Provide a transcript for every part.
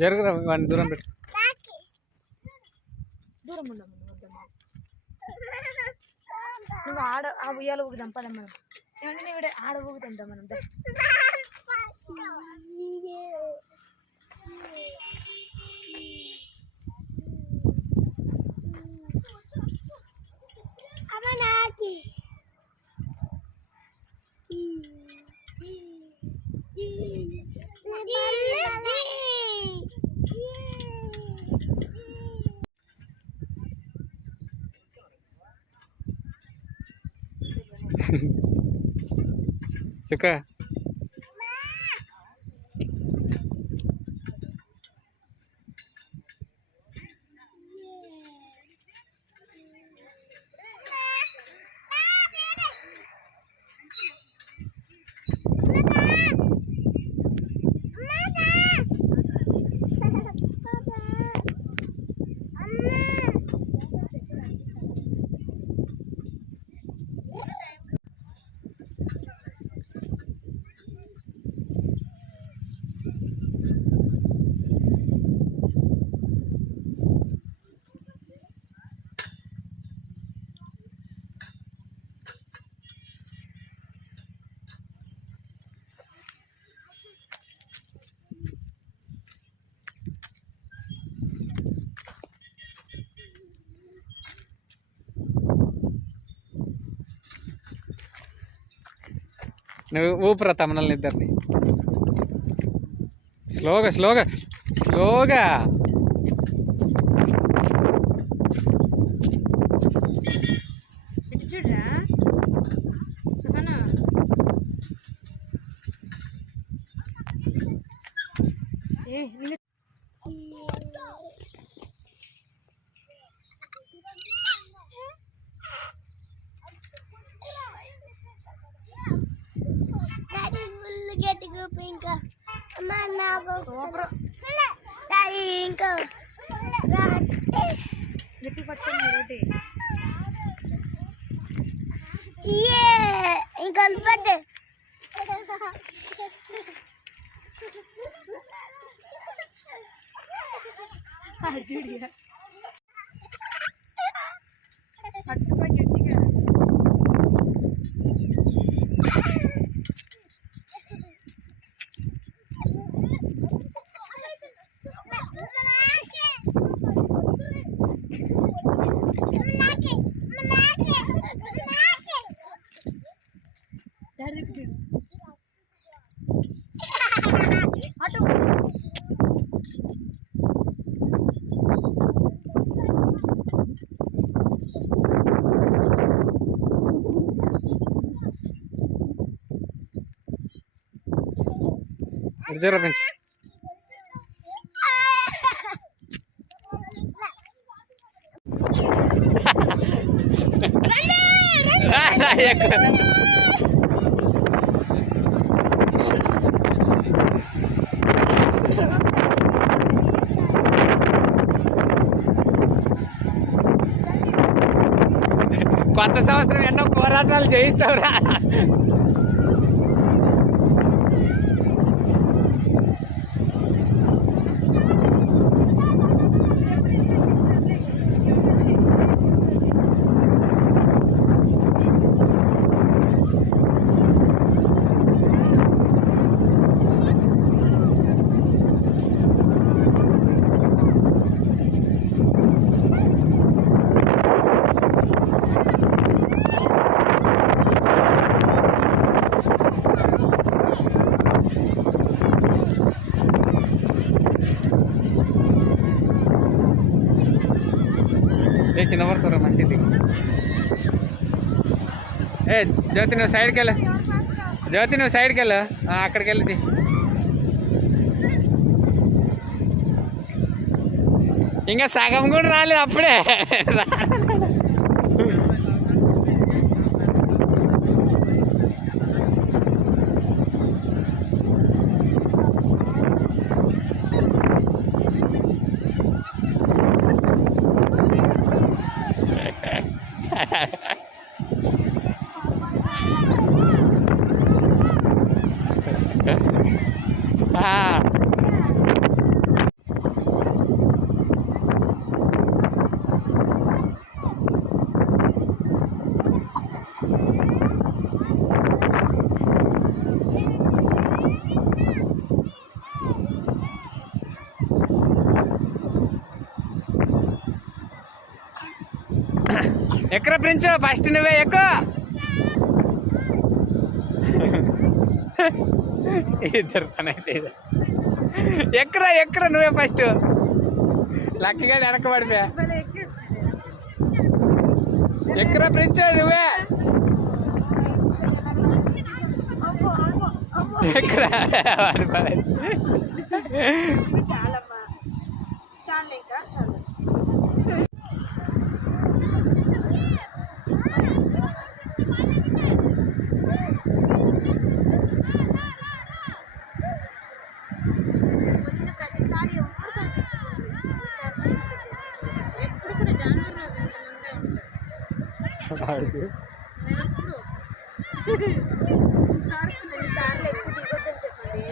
జరుగురా వాడిని దూరం పెట్టు. దూరం ఉండము నువ్వు ఆడ ఆ ఉయ్యాలు ఊగుదాం పదం మనం. ఏమంటే నేను ఆడ ఊగుతాం మనం. చుక్క నువ్వు ఊపిరా తమనల్ని ఇద్దరిని. స్లోగా స్లోగా స్లోగా. చూడరా ఇంకా గట్టి పట్టుకోండి రోటీ. ఇంకా పట్టు పట్టుకో గట్టిగా. జర పెంచి కొత్త సంవత్సరం ఎన్నో పోరాటాలు చేయిస్తావురా. కింద పడతారా మంచిది. జ్యోతి నువ్వు సైడ్కి వెళ్ళు. జ్యోతి నువ్వు సైడ్కి వెళ్ళు. అక్కడికి వెళ్ళి ఇంకా సగం కూడా రాలేదు అప్పుడే. ప్రిన్స్ ఫస్ట్ నువ్వే ఎక్కువ. ఇద్దరు పని అయితే ఎక్కరా ఎక్కరా నువ్వే ఫస్ట్. లక్కీగా వెనక పడిపోయా. ఎక్కరా ప్రిన్స్ నువ్వే ఎక్కరా చాలమ్మా చాలు ఇంకా చాలు. వచ్చిన ప్రతిసారి ఎప్పుడు కనిపించదు. ఎప్పుడు కూడా జనవరి రోజు ఎంతమందే ఉంటారు. సార్లు ఎక్కువ దిగొద్దని చెప్పండి.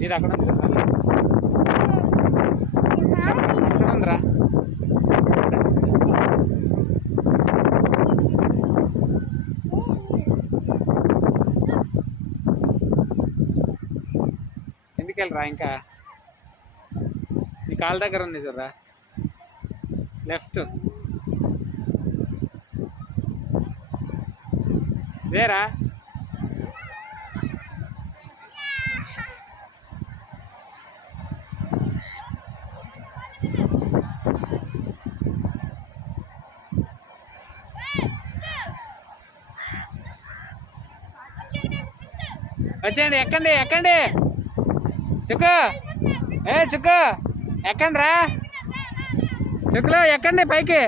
నీది అక్కడ ఉంది అక్కడ ఉందిరా. ఎందుకు వెళ్ళరా ఇంకా నీ కాళ్ళ దగ్గర ఉంది చూడరా లెఫ్ట్ వేరా. వచ్చేయండి ఎక్కండి ఎక్కండి చుక్కు చుక్కు ఎక్కండి రా చుక్కులో ఎక్కండి పైకి.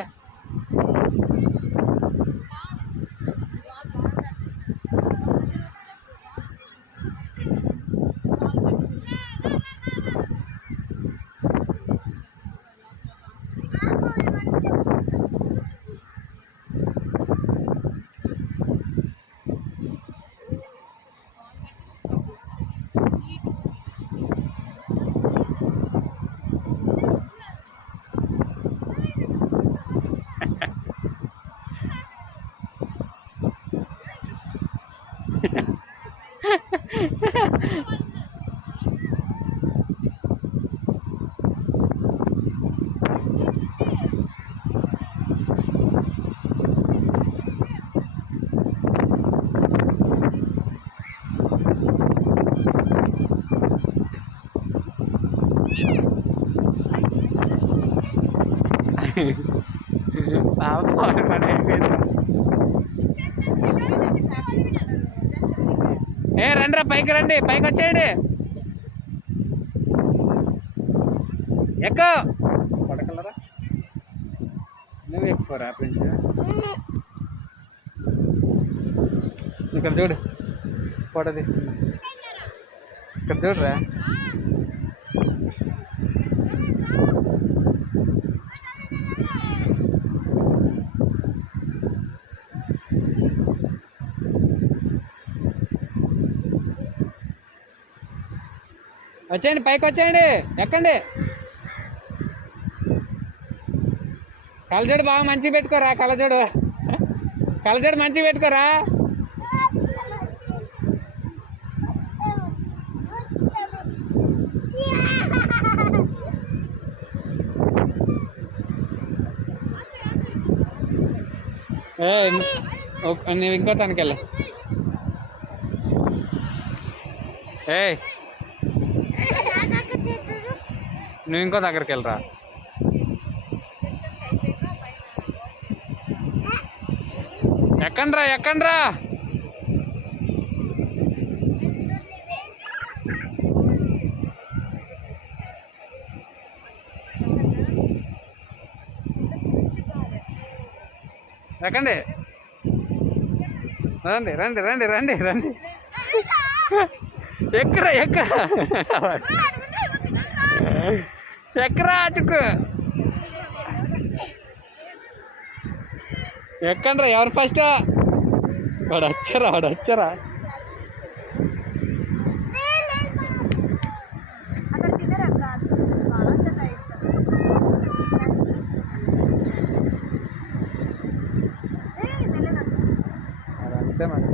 ఏ రండిరా పైకి రండి పైకి వచ్చేయండి ఎక్కువ పడకలరా నువ్వు ఎక్కువరా ప్రిన్స్. ఇక్కడ చూడు ఫోటో తీసుకున్నా ఇక్కడ చూడరా. వచ్చేయండి పైకి వచ్చేయండి ఎక్కండి. కళ్ళజోడు బాగా మంచిగా పెట్టుకోరా కళ్ళజోడు కళ్ళజోడు మంచిగా పెట్టుకోరా. నువ్వు ఇంకో తనకెళ్ళ నువ్వు ఇంకో దగ్గరికి వెళ్ళరా. ఎక్కండ్రా ఎక్కండ్రా. ఎక్కండి రండి రండి రండి రండి రండి ఎక్కరా ఎక్కరా ఎక్కరా చుక్కు ఎక్కండ్రా ఎవరు ఫస్ట్ వాడు వచ్చారా అక్కడ తినరా బాగా సతాయిస్తారు. అంతే మరి.